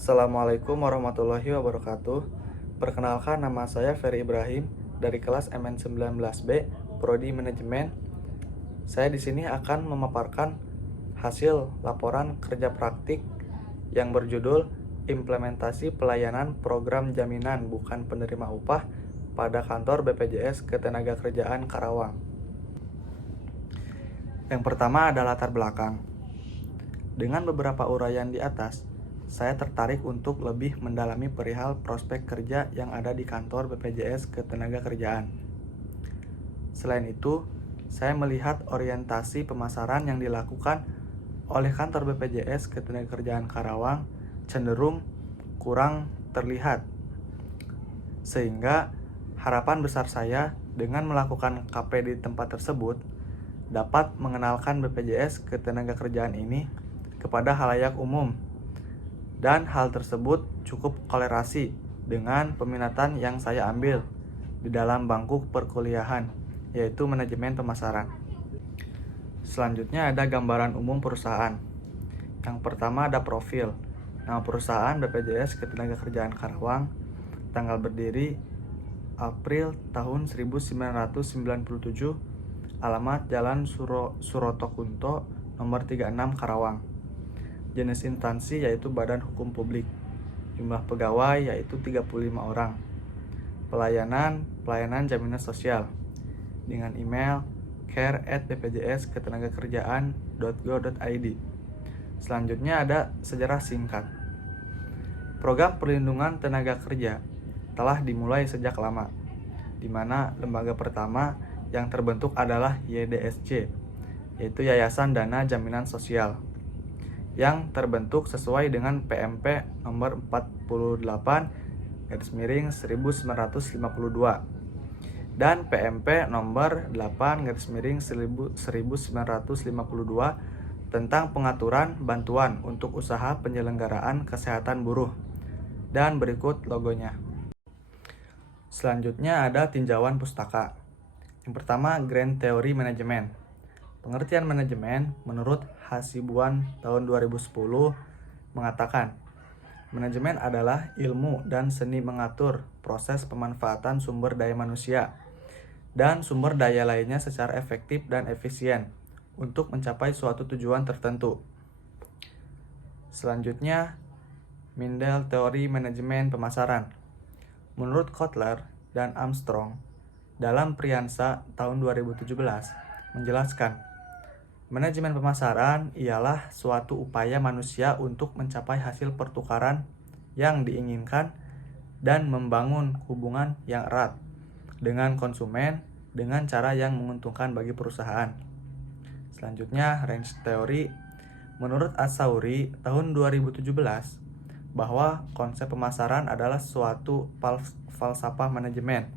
Assalamualaikum warahmatullahi wabarakatuh. Perkenalkan, nama saya Ferry Ibrahim dari kelas MN19B, Prodi Manajemen. Saya di sini akan memaparkan hasil laporan kerja praktik yang berjudul Implementasi Pelayanan Program Jaminan Bukan Penerima Upah pada Kantor BPJS Ketenagakerjaan Karawang. Yang pertama adalah latar belakang. Dengan beberapa uraian di atas, saya tertarik untuk lebih mendalami perihal prospek kerja yang ada di kantor BPJS Ketenagakerjaan. Selain itu, saya melihat orientasi pemasaran yang dilakukan oleh kantor BPJS Ketenagakerjaan Karawang cenderung kurang terlihat. Sehingga harapan besar saya dengan melakukan KP di tempat tersebut dapat mengenalkan BPJS Ketenagakerjaan ini kepada halayak umum. Dan hal tersebut cukup kolerasi dengan peminatan yang saya ambil di dalam bangku perkuliahan, yaitu manajemen pemasaran. Selanjutnya ada gambaran umum perusahaan. Yang pertama ada profil. Nama perusahaan BPJS Ketenagakerjaan Karawang, tanggal berdiri April tahun 1997, alamat Jalan Surotokunto nomor 36 Karawang. Jenis instansi yaitu Badan Hukum Publik. Jumlah pegawai yaitu 35 orang. Pelayanan jaminan sosial dengan email care@bpjsketenagakerjaan.go.id. Selanjutnya ada sejarah singkat. Program perlindungan tenaga kerja telah dimulai sejak lama, di mana lembaga pertama yang terbentuk adalah YDSC, yaitu Yayasan Dana Jaminan Sosial, yang terbentuk sesuai dengan PMP nomor 48/1952 dan PMP nomor 8/1952 tentang pengaturan bantuan untuk usaha penyelenggaraan kesehatan buruh. Dan berikut logonya. Selanjutnya ada tinjauan pustaka. Yang pertama, Grand Theory Management. Pengertian manajemen menurut Hasibuan tahun 2010 mengatakan, manajemen adalah ilmu dan seni mengatur proses pemanfaatan sumber daya manusia dan sumber daya lainnya secara efektif dan efisien untuk mencapai suatu tujuan tertentu. Selanjutnya, Mindel Teori Manajemen Pemasaran. Menurut Kotler dan Armstrong, dalam Priyansa tahun 2017 menjelaskan, manajemen pemasaran ialah suatu upaya manusia untuk mencapai hasil pertukaran yang diinginkan dan membangun hubungan yang erat dengan konsumen dengan cara yang menguntungkan bagi perusahaan. Selanjutnya, Range Theory menurut Asauri tahun 2017 bahwa konsep pemasaran adalah suatu falsafah manajemen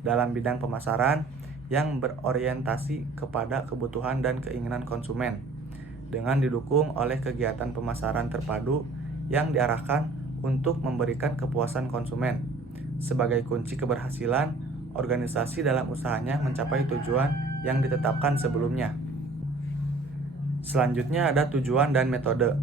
dalam bidang pemasaran yang berorientasi kepada kebutuhan dan keinginan konsumen, dengan didukung oleh kegiatan pemasaran terpadu yang diarahkan untuk memberikan kepuasan konsumen sebagai kunci keberhasilan organisasi dalam usahanya mencapai tujuan yang ditetapkan sebelumnya. Selanjutnya ada tujuan dan metode.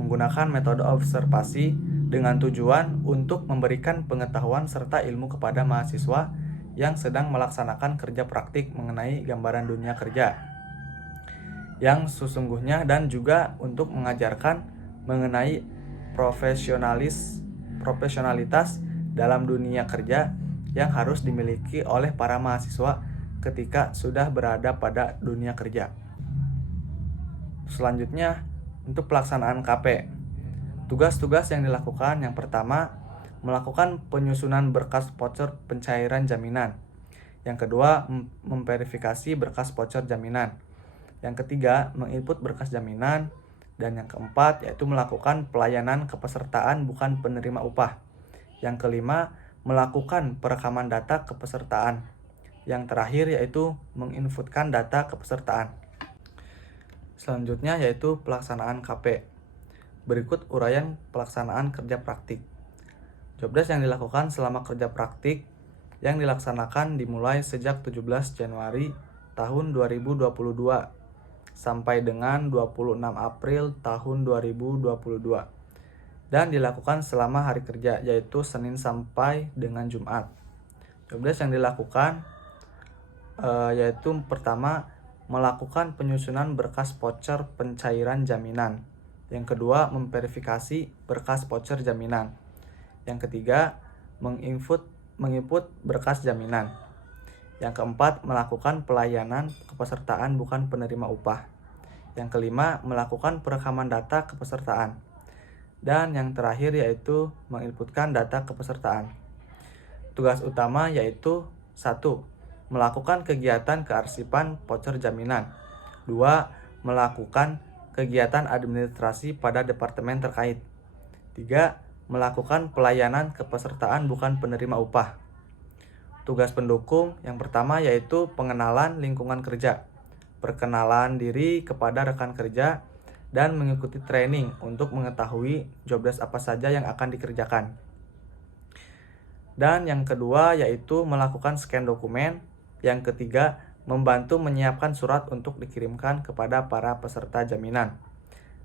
Menggunakan metode observasi dengan tujuan untuk memberikan pengetahuan serta ilmu kepada mahasiswa yang sedang melaksanakan kerja praktik mengenai gambaran dunia kerja yang sesungguhnya, dan juga untuk mengajarkan mengenai profesionalitas dalam dunia kerja yang harus dimiliki oleh para mahasiswa ketika sudah berada pada dunia kerja. Selanjutnya, untuk pelaksanaan KP. Tugas-tugas yang dilakukan, yang pertama, melakukan penyusunan berkas voucher pencairan jaminan. Yang kedua, memverifikasi berkas voucher jaminan. Yang ketiga, menginput berkas jaminan. Dan yang keempat, yaitu melakukan pelayanan kepesertaan bukan penerima upah. Yang kelima, melakukan perekaman data kepesertaan. Yang terakhir, yaitu menginputkan data kepesertaan. Selanjutnya, yaitu pelaksanaan KP. Berikut uraian pelaksanaan kerja praktik. Jobdesk yang dilakukan selama kerja praktik yang dilaksanakan dimulai sejak 17 Januari tahun 2022 sampai dengan 26 April tahun 2022. dan dilakukan selama hari kerja, yaitu Senin sampai dengan Jumat. Jobdesk yang dilakukan yaitu pertama, melakukan penyusunan berkas voucher pencairan jaminan. Yang kedua, memverifikasi berkas voucher jaminan. Yang ketiga, menginput berkas jaminan. Yang keempat, melakukan pelayanan kepesertaan bukan penerima upah. Yang kelima, melakukan perekaman data kepesertaan. Dan yang terakhir yaitu menginputkan data kepesertaan. Tugas utama yaitu 1. Melakukan kegiatan kearsipan voucher jaminan. 2. Melakukan kegiatan administrasi pada departemen terkait. 3. Melakukan pelayanan kepesertaan bukan penerima upah. Tugas pendukung yang pertama yaitu pengenalan lingkungan kerja, perkenalan diri kepada rekan kerja, dan mengikuti training untuk mengetahui jobdesk apa saja yang akan dikerjakan. Dan yang kedua yaitu melakukan scan dokumen. Yang ketiga, membantu menyiapkan surat untuk dikirimkan kepada para peserta jaminan.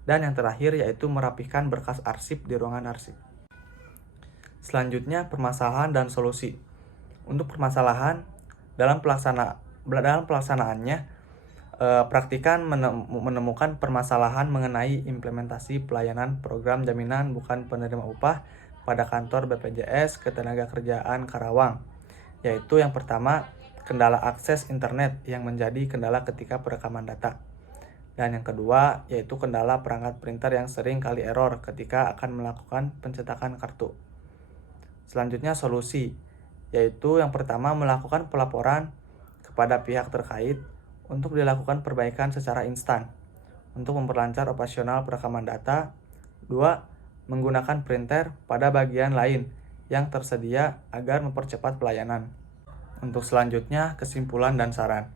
Dan yang terakhir yaitu merapikan berkas arsip di ruangan arsip. Selanjutnya, permasalahan dan solusi. Untuk permasalahan, dalam pelaksanaannya, praktikan menemukan permasalahan mengenai implementasi pelayanan program jaminan bukan penerima upah pada kantor BPJS Ketenagakerjaan Karawang, yaitu yang pertama, kendala akses internet yang menjadi kendala ketika perekaman data. Dan yang kedua, yaitu kendala perangkat printer yang sering kali error ketika akan melakukan pencetakan kartu. Selanjutnya, solusi, yaitu yang pertama, melakukan pelaporan kepada pihak terkait untuk dilakukan perbaikan secara instan untuk memperlancar operasional perekaman data. 2. Menggunakan printer pada bagian lain yang tersedia agar mempercepat pelayanan. Untuk selanjutnya, kesimpulan dan saran.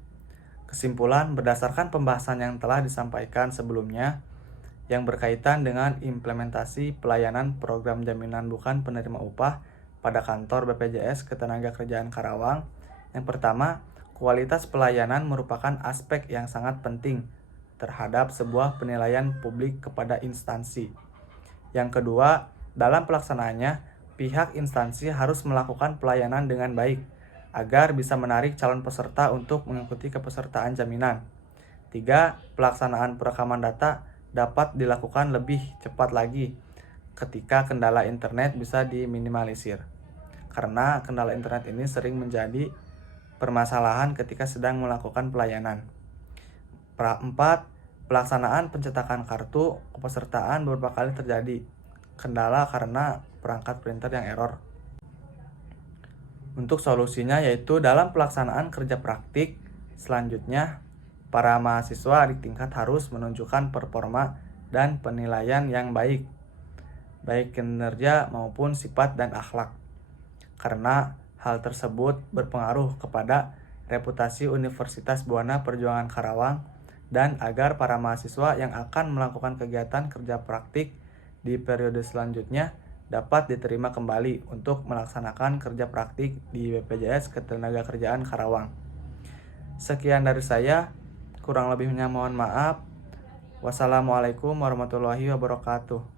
Kesimpulan berdasarkan pembahasan yang telah disampaikan sebelumnya yang berkaitan dengan implementasi pelayanan program jaminan bukan penerima upah pada kantor BPJS Ketenagakerjaan Karawang. Yang pertama, kualitas pelayanan merupakan aspek yang sangat penting terhadap sebuah penilaian publik kepada instansi. Yang kedua, dalam pelaksanaannya, pihak instansi harus melakukan pelayanan dengan baik agar bisa menarik calon peserta untuk mengikuti kepesertaan jaminan. 3. Pelaksanaan perekaman data dapat dilakukan lebih cepat lagi ketika kendala internet bisa diminimalisir. Karena kendala internet ini sering menjadi permasalahan ketika sedang melakukan pelayanan. 4. Pelaksanaan pencetakan kartu kepesertaan beberapa kali terjadi kendala karena perangkat printer yang error. Untuk solusinya yaitu dalam pelaksanaan kerja praktik, selanjutnya para mahasiswa di tingkat harus menunjukkan performa dan penilaian yang baik kinerja maupun sifat dan akhlak. Karena hal tersebut berpengaruh kepada reputasi Universitas Buana Perjuangan Karawang dan agar para mahasiswa yang akan melakukan kegiatan kerja praktik di periode selanjutnya dapat diterima kembali untuk melaksanakan kerja praktik di BPJS Ketenagakerjaan Karawang. Sekian dari saya, kurang lebihnya mohon maaf. Wassalamualaikum warahmatullahi wabarakatuh.